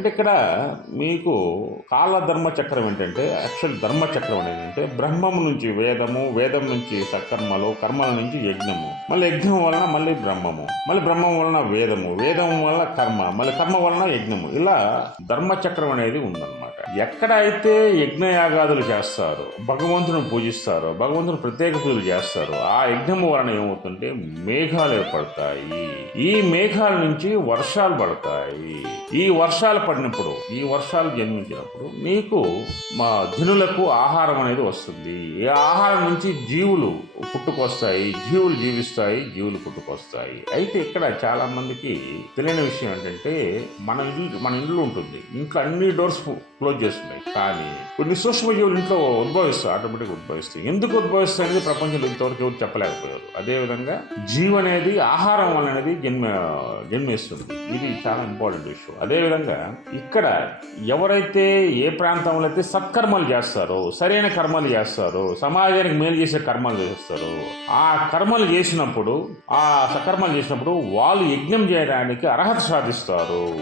అంటే ఇక్కడ మీకు కాల ధర్మ చక్రం ఏంటంటే యాక్చువల్ ధర్మ చక్రం అనేది ఏంటంటే బ్రహ్మము నుంచి వేదము వేదం నుంచి సకర్మలు కర్మల నుంచి యజ్ఞము. మళ్ళీ యజ్ఞం వలన మళ్ళీ బ్రహ్మము. మళ్ళీ బ్రహ్మం వలన వేదము వేదం వలన కర్మ మళ్ళీ కర్మ వలన యజ్ఞము. ఇలా ధర్మ చక్రం అనేది ఉందన్నమాట. ఎక్కడ అయితే యజ్ఞయాగాదులు చేస్తారు భగవంతుని పూజిస్తారో భగవంతుని ప్రత్యేక పూజలు చేస్తారో ఆ యజ్ఞము వలన ఏమవుతుంటే మేఘాలు ఏర్పడతాయి. ఈ మేఘాల నుంచి వర్షాలు పడతాయి. ఈ వర్షాలు పడినప్పుడు ఈ వర్షాలు జన్మించినప్పుడు నీకు మా జనులకు ఆహారం అనేది వస్తుంది. ఈ ఆహారం నుంచి జీవులు పుట్టుకొస్తాయి జీవులు జీవిస్తాయి జీవులు పుట్టుకొస్తాయి. అయితే ఇక్కడ చాలా మందికి తెలియని విషయం ఏంటంటే మన ఇల్లు మన ఇల్లు ఉంటుంది. ఇంట్లో అన్ని డోర్స్ క్లోజ్ చేస్తున్నాయి. కానీ కొన్ని సూక్ష్మజీవులు ఇంట్లో ఉద్భవిస్తాయి ఆటోమేటిక్ ఉద్భవిస్తాయి. ఎందుకు ఉద్భవిస్తాయి అనేది ప్రపంచంలో ఇంతవరకు ఎవరు చెప్పలేకపోయారు. అదేవిధంగా జీవు అనేది ఆహారం అనేది జన్మ జన్మిస్తుంది. ఇది చాలా ఇంపార్టెంట్ విషయం అదేవిధంగా ఇక్కడ ఎవరైతే ఏ ప్రాంతంలో అయితే సత్కర్మలు చేస్తారో సరైన కర్మలు చేస్తారో సమాజానికి మేలు చేసే కర్మలు చేస్తారో ఆ కర్మలు చేసినప్పుడు ఆ సకర్మలు చేసినప్పుడు వాళ్ళు యజ్ఞం చేయడానికి అర్హత సాధిస్తారు.